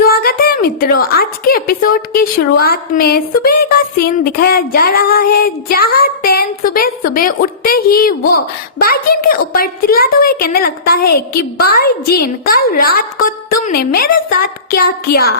स्वागत है मित्रों। आज के एपिसोड की शुरुआत में सुबह का सीन दिखाया जा रहा है, जहां तैन सुबह सुबह उठते ही वो बाईजीन के ऊपर चिल्लाते हुए कहने लगता है कि बाईजीन, कल रात को तुमने मेरे साथ क्या किया?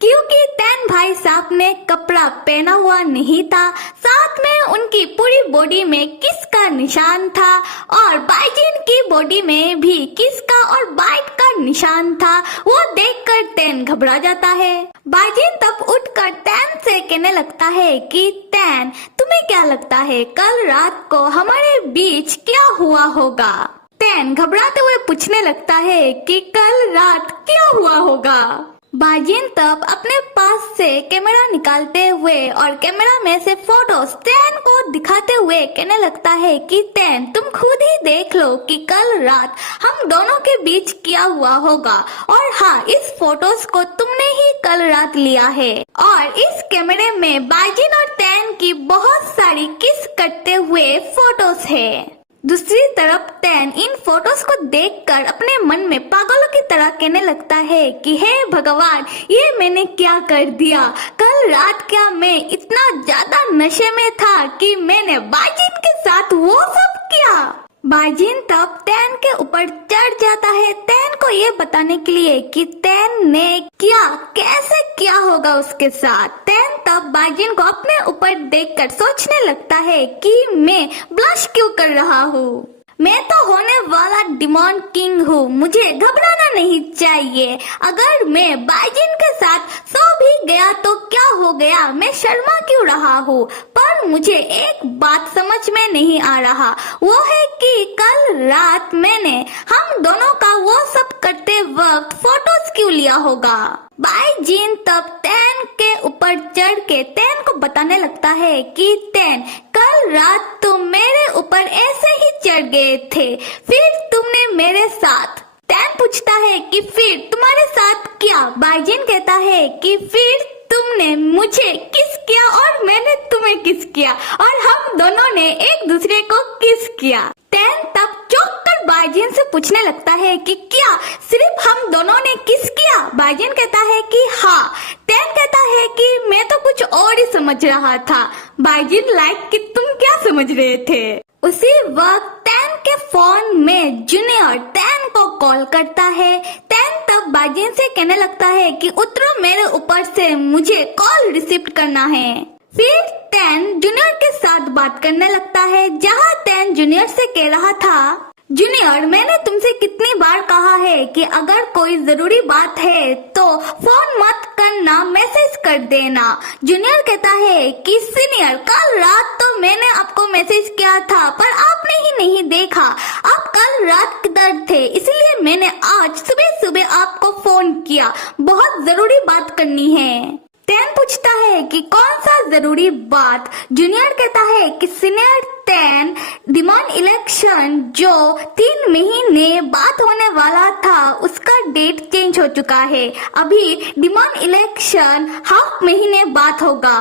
क्योंकि तैन भाई साहब ने कपड़ा पहना हुआ नहीं था, साथ में उनकी पूरी बॉडी में किस का निशान था और बाईजीन की बॉडी में भी किस का और बाइट का निशान था। वो देखकर तैन घबरा जाता है। बाईजीन तब उठकर तैन से कहने लगता है कि तैन, तुम्हें क्या लगता है कल रात को हमारे बीच क्या हुआ होगा? तैन घबराते हुए पूछने लगता है कि कल रात क्या हुआ होगा? बाईजीन तब अपने पास से कैमरा निकालते हुए और कैमरा में से फोटोज तैन को दिखाते हुए कहने लगता है कि तैन, तुम खुद ही देख लो कि कल रात हम दोनों के बीच क्या हुआ होगा। और हाँ, इस फोटोज को तुमने ही कल रात लिया है और इस कैमरे में बाईजीन और तैन की बहुत सारी किस करते हुए फोटोज है। दूसरी तरफ तैन इन फोटोज को देखकर अपने मन में पागलों की तरह कहने लगता है कि हे भगवान, ये मैंने क्या कर दिया? कल रात क्या मैं इतना ज्यादा नशे में था कि मैंने बाईजीन के साथ वो सब किया? बाईजीन तब तैन के ऊपर चढ़ जाता है तैन को ये बताने के लिए कि तैन ने क्या कैसे किया होगा उसके साथ। तैन तब बाईजीन को अपने ऊपर देखकर सोचने लगता है कि मैं ब्लश क्यों कर रहा हूँ? मैं तो होने वाला डिमॉन किंग हूँ, मुझे घबराना नहीं चाहिए। अगर मैं बाईजीन के साथ सो भी गया तो क्या हो गया? मैं शर्मा क्यों रहा हूँ? पर मुझे एक बात समझ में नहीं आ रहा, वो है कि कल रात मैंने हम दोनों का वो सब करते वक्त फोटोज क्यों लिया होगा? बाईजीन तब तैन के ऊपर चढ़ के तैन को बताने लगता है कि तैन, कल रात तुम मेरे ऊपर ऐसे ही चढ़ गए थे, फिर तुमने मेरे साथ। तैन पूछता है कि फिर तुम्हारे साथ क्या? बाईजीन कहता है कि फिर तुमने मुझे किस किया और मैंने तुम्हें किस किया और हम दोनों ने एक दूसरे को किस किया। तैन तब चौंक कर बाईजीन से पूछने लगता है कि क्या सिर्फ हम दोनों ने किस किया? बाईजीन कहता है कि हाँ। तैन कहता है कि मैं तो कुछ और ही समझ रहा था। बाईजीन लाइक कि तुम क्या समझ रहे थे? उसी वक्त तैन के फोन में जूनियर तैन को कॉल करता है। तैन तब बाईजीन से कहने लगता है कि उतरो मेरे ऊपर से, मुझे कॉल रिसीव करना है। फिर तैन जूनियर के साथ बात करने लगता है, जहां तैन जूनियर से कह रहा था, जूनियर, मैंने तुमसे कितनी बार कहा है कि अगर कोई जरूरी बात है तो फोन मत करना, मैसेज कर देना। जूनियर कहता है कि सीनियर, कल रात तो मैंने आपको मैसेज किया था पर आपने ही नहीं देखा। आप कल रात किधर थे? इसलिए मैंने आज सुबह सुबह आपको फोन किया, बहुत जरूरी बात करनी है। तैन पूछता है कि कौन सा जरूरी बात? जूनियर कहता है कि सीनियर तैन, डिमॉन इलेक्शन जो 3 महीने बाद होने वाला था उसका डेट चेंज हो चुका है। अभी डिमॉन इलेक्शन हाफ महीने बाद होगा।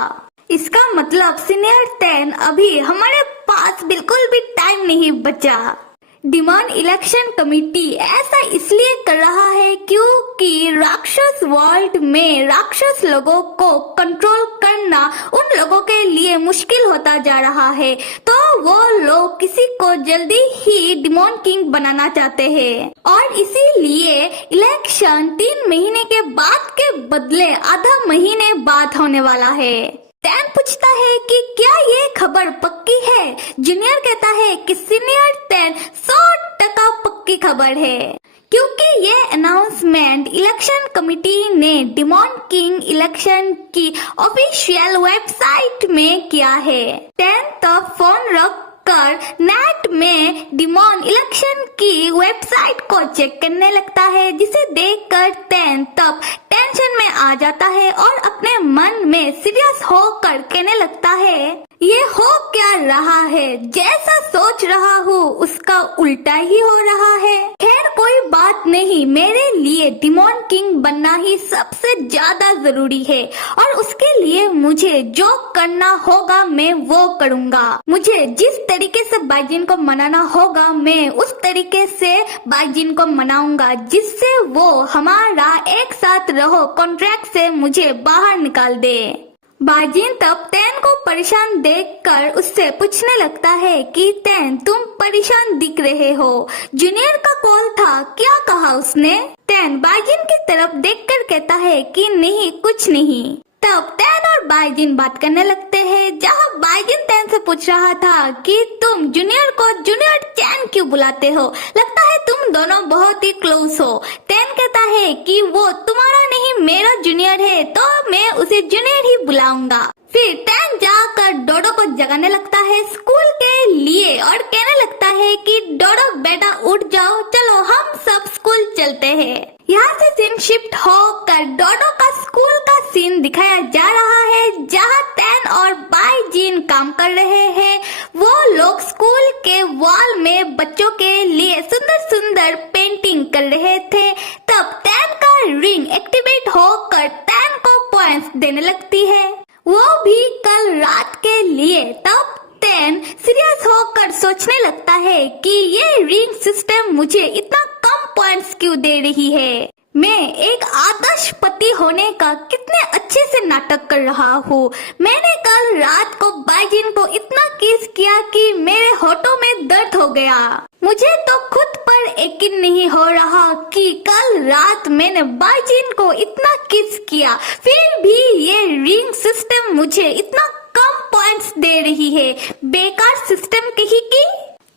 इसका मतलब सीनियर तैन, अभी हमारे पास बिल्कुल भी टाइम नहीं बचा। डिमॉन इलेक्शन कमेटी ऐसा इसलिए कर रहा है क्योंकि राक्षस वर्ल्ड में राक्षस लोगों को कंट्रोल करना उन लोगों के लिए मुश्किल होता जा रहा है, तो वो लोग किसी को जल्दी ही डिमॉन किंग बनाना चाहते हैं और इसीलिए इलेक्शन 3 महीने के बाद के बदले आधा महीने बाद होने वाला है। तैन पूछता है कि क्या ये खबर पक्की है? जूनियर कहता है कि सीनियर तैन 100% पक्की खबर है, क्योंकि ये अनाउंसमेंट इलेक्शन कमेटी ने डिमॉन किंग इलेक्शन की ऑफिशियल वेबसाइट में किया है। तैन तो फोन रख कर नेट में डिमॉन इलेक्शन की वेबसाइट को चेक करने लगता है, जिसे देखकर तैन तब टेंशन में आ जाता है और अपने मन में सीरियस होकर कहने लगता है, ये हो क्या रहा है, जैसा सोच रहा हूँ उसका उल्टा ही हो रहा है। खैर कोई बात नहीं, मेरे लिए डिमोन किंग बनना ही सबसे ज्यादा जरूरी है और उसके लिए मुझे जो करना होगा मैं वो करूँगा। मुझे जिस तरीके से बाइजिन को मनाना होगा मैं उस तरीके से बाइजिन को मनाऊंगा, जिससे वो हमारा एक साथ रहो कॉन्ट्रैक्ट से मुझे बाहर निकाल दे। बाजिन तब तैन को परेशान देखकर उससे पूछने लगता है कि तैन तुम परेशान दिख रहे हो, जूनियर का कॉल था, क्या कहा उसने? तैन बाजिन की तरफ देखकर कहता है कि नहीं कुछ नहीं। तब तैन और बाइजिन बात करने लगते हैं, जहाँ बाइजिन तैन से पूछ रहा था कि तुम जूनियर को जूनियर चैन क्यों बुलाते हो, लगता है तुम दोनों बहुत ही क्लोज हो। तैन कहता है कि वो तुम्हारा नहीं मेरा जूनियर है तो मैं उसे जूनियर ही बुलाऊंगा। फिर तैन जाकर डोडो को जगाने लगता है स्कूल के लिए और कहने लगता है कि डोडो बेटा उठ जाओ, चलो हम सब स्कूल चलते हैं। यहाँ से सीन शिफ्ट होकर डोडो का स्कूल का सीन दिखाया जा रहा है, जहाँ तैन और बाइजिन काम कर रहे हैं। वो लोग स्कूल के वॉल में बच्चों के लिए सुंदर सुंदर पेंटिंग कर रहे थे। तब तैन का रिंग एक्टिवेट होकर तैन को पॉइंट्स देने लगती है, वो भी कल रात के लिए। तब तैन सीरियस होकर सोचने लगता है कि ये रिंग सिस्टम मुझे इतना कम पॉइंट्स क्यों दे रही है। मैं एक आदर्श पति होने का कितने अच्छे से नाटक कर रहा हूँ। मैंने कल रात को बाइजिन को इतना किस किया कि मेरे होठों में दर्द हो गया। मुझे तो खुद पर यकीन नहीं हो रहा कि कल रात मैंने बाइजिन को इतना किस किया, फिर भी ये रिंग सिस्टम मुझे इतना कम पॉइंट्स दे रही है। बेकार सिस्टम कही की।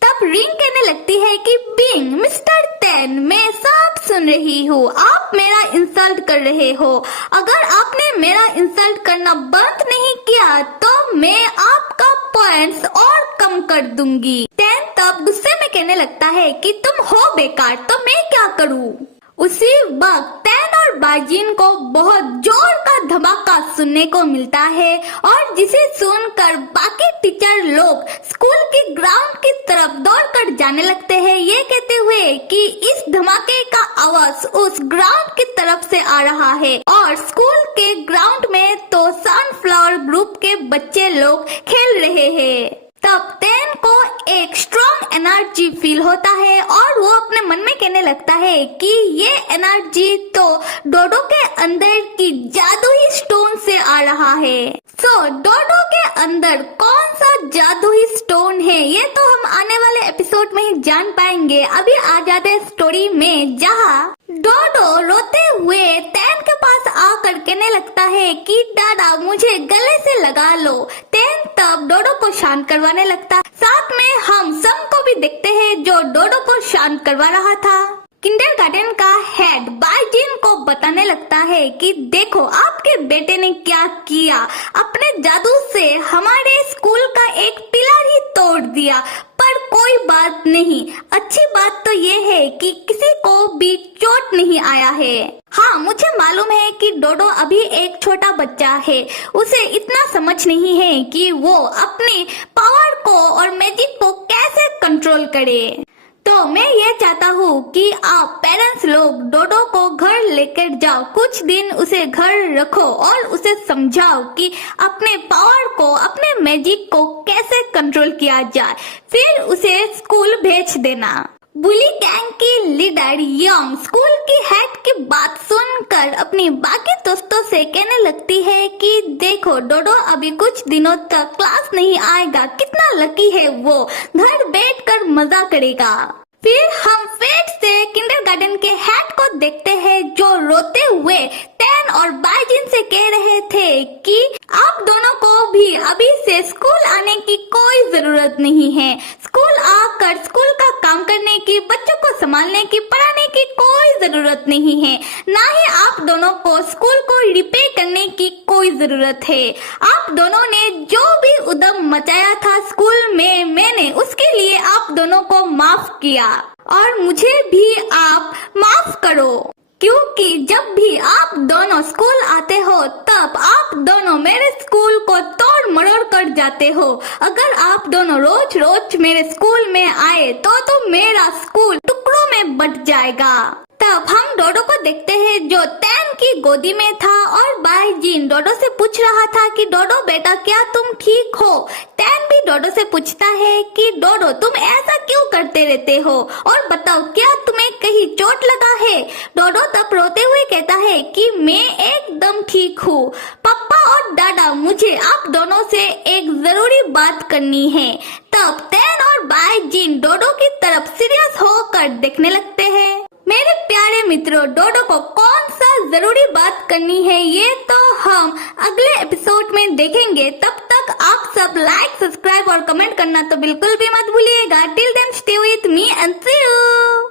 तब रिंग कहने लगती है कि बिंग मिस्टर तैन मैं सब सुन रही हूँ, आप मेरा इंसल्ट कर रहे हो। अगर आपने मेरा इंसल्ट करना बंद नहीं किया तो मैं आपका पॉइंट्स और कम कर दूंगी। तैन तब गुस्से में कहने लगता है कि तुम हो बेकार तो मैं क्या करूँ। उसी वक्त तैन और बाइजिन को बहुत जोर का धमाका सुनने को मिलता है और जिसे सुनकर बाकी टीचर लोग स्कूल के ग्राउंड की तरफ दौड़कर जाने लगते हैं, ये कहते हुए कि इस धमाके का आवाज उस ग्राउंड की तरफ से आ रहा है और स्कूल के ग्राउंड में तो सनफ्लावर ग्रुप के बच्चे लोग खेल रहे हैं। तब तैन को एक स्ट्रॉन्ग एनर्जी फील होता है और वो अपने मन में कहने लगता है कि ये एनर्जी तो डोडो के अंदर की जादुई स्टोन से आ रहा है। डोडो के अंदर कौन सा जादुई स्टोन है ये तो हम आने वाले एपिसोड में ही जान पाएंगे। अभी आ जाते हैं स्टोरी में, जहाँ डोडो रोते हुए तैन के पास आकर कहने लगता है कि दादा मुझे गले से लगा लो। तैन तब डोडो को शांत करवाने लगता, साथ में हम सब को भी देखते हैं जो डोडो को शांत करवा रहा था। किंडरगार्टन का हेड बाइजिन को बताने लगता है कि देखो आपके बेटे ने क्या किया, अपने जादू से हमारे स्कूल का एक पिलर ही तोड़ दिया। पर कोई बात नहीं, अच्छी बात तो ये है कि किसी को भी चोट नहीं आया है। हाँ मुझे मालूम है कि डोडो अभी एक छोटा बच्चा है, उसे इतना समझ नहीं है कि वो अपने पावर को और मैजिक को कैसे कंट्रोल करे। तो मैं ये चाहता हूँ कि आप पेरेंट्स लोग डोडो को घर लेकर जाओ, कुछ दिन उसे घर रखो और उसे समझाओ कि अपने पावर को अपने मैजिक को कैसे कंट्रोल किया जाए, फिर उसे स्कूल भेज देना। बुली गैंग की लीडर यंग स्कूल की हेड की बात सुनकर अपनी बाकी दोस्तों से कहने लगती है कि देखो डोडो अभी कुछ दिनों तक क्लास नहीं आएगा, कितना लकी है वो, घर बैठकर मजा करेगा। फिर हम फिर से किंडरगार्टन के हेड को देखते हैं जो रोते हुए तैन और बाइजिन से कह रहे थे कि आप दोनों को भी अभी से स्कूल आने की कोई जरूरत नहीं है। स्कूल आकर स्कूल का काम करने की, बच्चों को संभालने की, पढ़ाने की कोई जरूरत नहीं है, ना ही आप दोनों को स्कूल को रिपेयर करने की कोई जरूरत है। आप दोनों ने जो भी उद्यम मचाया था स्कूल में, मैंने उसके लिए आप दोनों को माफ किया और मुझे भी आप माफ करो, क्योंकि क्योंकि जब भी आप दोनों स्कूल आते हो तब आप दोनों मेरे स्कूल को तोड़ मरोड़ कर जाते हो। अगर आप दोनों रोज रोज मेरे स्कूल में आए तो मेरा स्कूल टुकड़ों में बट जाएगा। तब हम डोडो को देखते हैं जो तैन की गोदी में था और बाईजीन डोडो से पूछ रहा था कि डोडो बेटा क्या तुम ठीक हो। तैन भी डोडो से पूछता है कि डोडो तुम ऐसा क्यों करते रहते हो और बताओ क्या तुम्हें कहीं चोट लगा है। डोडो तब रोते हुए कहता है कि मैं एकदम ठीक हूँ। पापा और दादा मुझे आप दोनों से एक जरूरी बात करनी है। तब तैन और बाईजीन डोडो की तरफ सीरियस होकर देखने लगते हैं। मेरे प्यारे मित्रों, डोडो को कौन सा जरूरी बात करनी है ये तो हम अगले एपिसोड में देखेंगे। तब तक आप सब लाइक, सब्सक्राइब और कमेंट करना तो बिल्कुल भी मत भूलिएगा। Till then stay with me and see you.